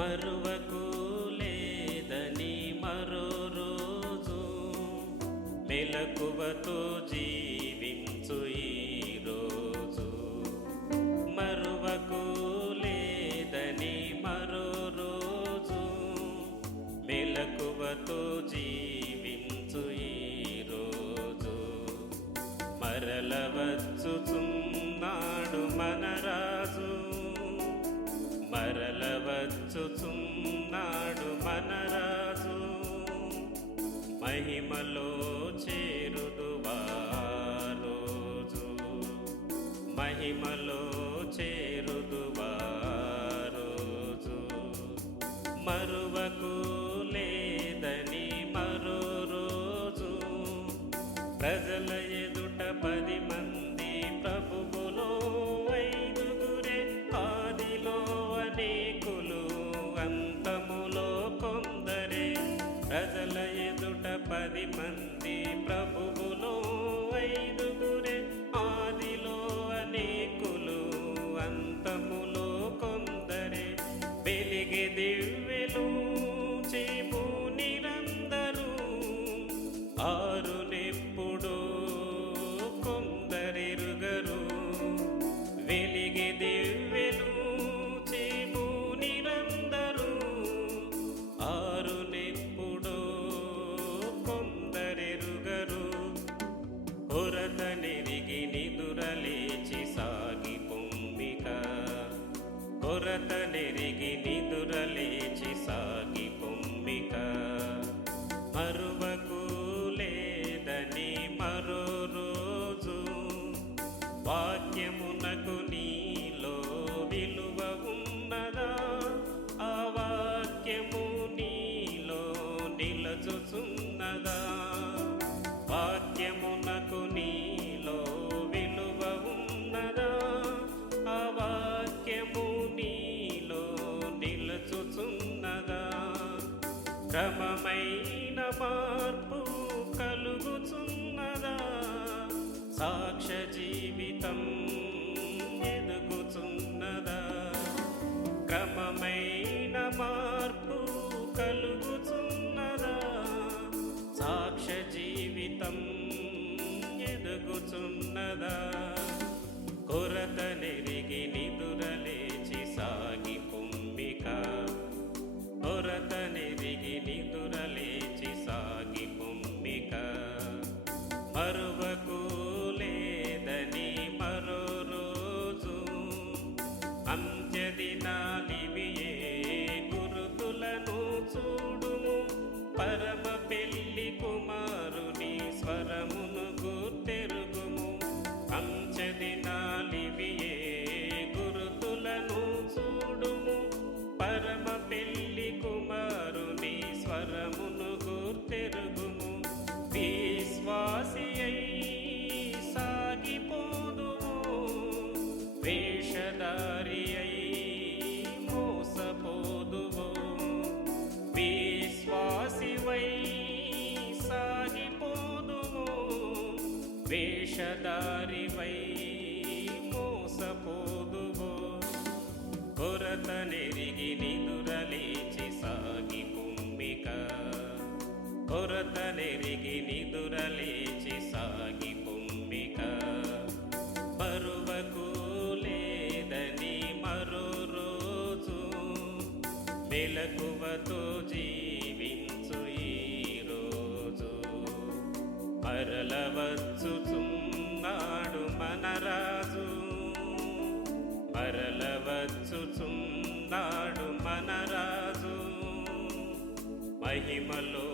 మరువకు లేదని మరో రోజు మెలకువతో జీవించు ఈరోజు. మరువకు లేదని మరో రోజు మెలకువతో జీవించు ఈరోజు. మరల వచ్చుచున్నాడు మన రాజు, మరల వచ్చుచున్నాడు మన రాజు. మహిమలో చేరుదువా రోజు, మహిమలో చేరుదువా రోజు. మరువకు లేదని మరో రోజు ప్రజల ఎదుట 10 మంది ప్రభువులో 5గురే, ఆదిలో అనేకులు అంతములో కొందరే. ప్రజల ఎదుట 10 మంది ప్రభువులో 5గురే, ఆదిలో అనేకులు అంతములో కొందరే. వెలిగే దివ్వెలు చేము నిరందరూ ఆరునెప్పుడు కొందరెరుగరు. వెలిగే దివ్వెలు చేము నిరందరూ ఆరునెప్పుడు కొందరెరుగరు. కొరత నెరిగి నిదురలేచి సాగి పొమ్మిక, కొరత నెరిగి నిదురలేచి సాగి పొమ్మిక. మరువకు లేదని మరో రోజు వాక్యమునకు నీలో విలువ ఉన్నదా? ఆ వాక్యము నీలో నిలచుచున్నదా? వాక్యమునకు నీలో విలువ ఉన్నదా? ఆ వాక్యము నీలో నిలచుచున్నదా? క్రమమైన మార్పు కలుగుచున్నదా? సాక్ష్య జీవితం ఎదుగుచున్నదా? క్రమమైన మార్పు కలుగుచున్నదా? సాక్ష్య జీవితం ఎదుగుచున్నదా? కొరత నెరిగి నిదురలేచి సాగి పొమ్మిక, కొరత నెరిగి నిదురలేచి సాగి పొమ్మిక. మరువకు లేదని మరో రోజు అంత్యదినాలివియే గురుతులను చూడుము. పరమ పెళ్లి కుమారుని స్వరమును గుర్తెరుగుము. అంత్యదినాలివియే గురుతులను చూడుము. పరమ పెళ్లి కుమారుని స్వరమును గుర్తెరుగుము. విశ్వాసి అయి సాగిపోదుము, వేషధారి అయి మోసపోదువు. విశ్వాసి వై సాగిపోదుము, వేషధారి వై మోసపోదువు. కొరత నెరిగి నిదురలేచి సాగి పొమ్మిక, కొరత నెరిగి నిదురలేచి సాగి పొమ్మిక. మరువకు లేదని మరో రోజు మెలకువతో జీవించు ఈరోజు. మరల వచ్చుచున్నాడు మన రాజు, మరల వచ్చుచున్నాడు మన రాజు. మహిమలో